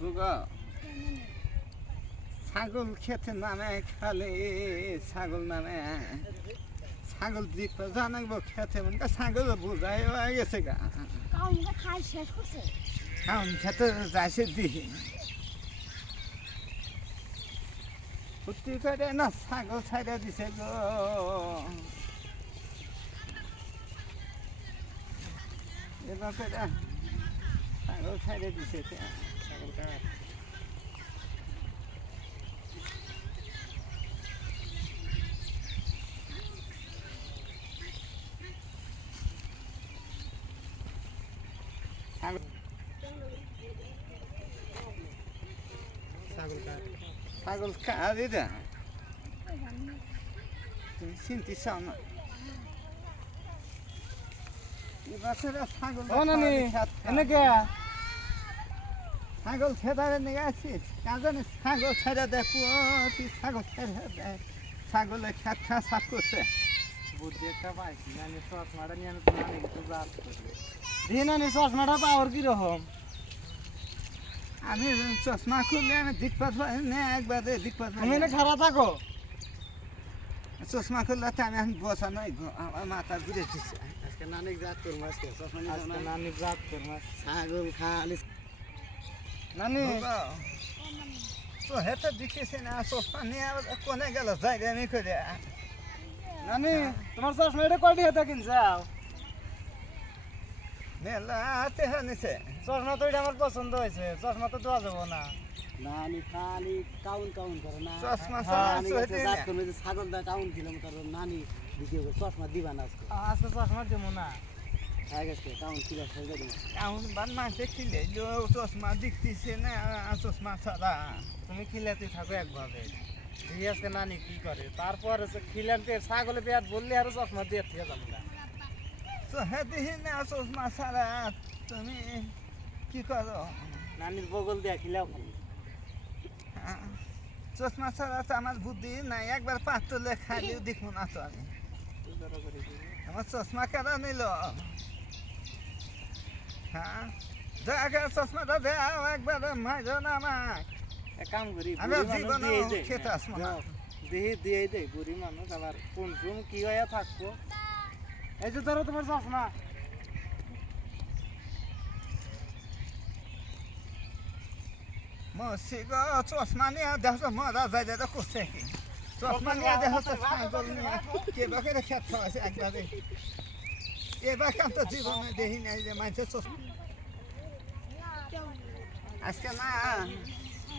বুগা ছাগল খেতে নামে খালে ছাগল নামে ছাগল দিক জানাইব খেতে মানে ছাগল বুঝাই হয়ে গেছে গা কারণ খেতে যাইছে দিহি ফুটি করে না ছাগল ছাইড়া দিছে গো এবার করে ছাগল ছাইড়া দিছে ছাগলটা ছাগল কাঁদে দা তুমি চিনতে চাও না ছাগল ছাগল ছেড়ে নিয়ে আসিস কাজনে ছাগল ছেড়ে দেয় ছাগল ছেড়ে দেয় ছাগলে খেত খা সাফ করছে বুদ্ধি একটা পাইছি নানি চশমাটা নিয়ে আমি তো নানি একটু জাত করবে দিন নানি চশমাটা পাওয়ার কিরকম আমি চশমা খুললে আমি দিকপাত একবারে দিকপাত তুমি খারাপ থাকো চশমা খুললে তো আমি বসা নয় আমার মাথা ঘুরে দিচ্ছে আজকে নানি জাত করবো আজকে চশমা নানি জাত করবো ছাগল খালি নানি তো হেতে দিতেছে না চশমা নিয়ে কোনে গেল যাই রে আমি করে নানি তোমার চশমা এটা কয়টি হেতে কিনছাও মেলা হাতে হানিছে চশমা তো এটা আমার পছন্দ হয়েছে চশমা তো দেওয়া যাবো না নানি খালি কাউন করে না চশমা ছাগল দা কাউন দিলাম কারণ নানি ভিডিও চশমা দিবা না আজকে চশমা দেবো না কাউন কিলা খেলবে কাউন বান মাসে খিলে চশমা দেখতেছে না চশমা ছাড়া তুমি খিলাতে থাকো একভাবে আজকে নানি কি করে তারপর খিলাতে ছাগলে পেয়াত বললে আরো চশমা দিয়ে থেকে যাবো না তো হ্যাঁ দেখি না চশমা ছাড়া তুমি কি করো নানির বগল দিয়ে খিলাও চশমা ছাড়া তো আমার বুদ্ধি নাই একবার পাঁচ তোলে খাইলেও দেখবো না তো আমি আমার চশমা কেনা নিল হ্যাঁ দেখা চশমাটা দেও একবার মাইজ না আমার কাম করি আমি জীবন খেতে আসবো না দেহি দিয়ে দেয় বুড়ি মানুষ আবার কোন কোন কি হয়ে থাকবো এই যে ধরো তোমার চশমা মসিগো চশমা নিয়ে দেখো মজা যাই দেখো করছে কি চশমা নিয়ে দেখো ছাগল নিয়ে কে বাকে খেত খাওয়াছে একবারে এবার কাম তো জীবনে দেখি নাই যে মানুষের চশমা আজকে না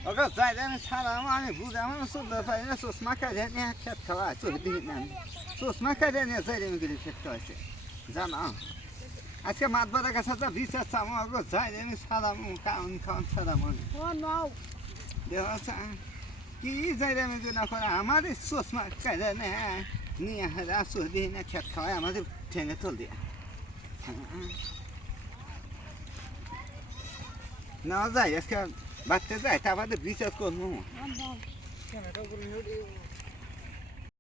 ওকে যাই আমি ছাড়াম আমি বুঝাম চলতে পারি না চশমা কাজে নিয়ে খেত খাওয়া চলে দেখি না চশমা কাজে নিয়ে যাই আমি করে খেত খাওয়াছে জানো আজকে মাছ বাজার কাছে তো বিচার চামো ওকে যাই আমি ছাড়াম কাউন খাওয়ান ছাড়াম দেখ কি যাই আমি না করে আমাদের চশমা কাজে নিয়ে হারা চলি না খেত খাওয়ায় আমাদের ঠেঙে তোল দিয়া না যাই আজকে বাড়তে যাই তারপরে বিচার করবো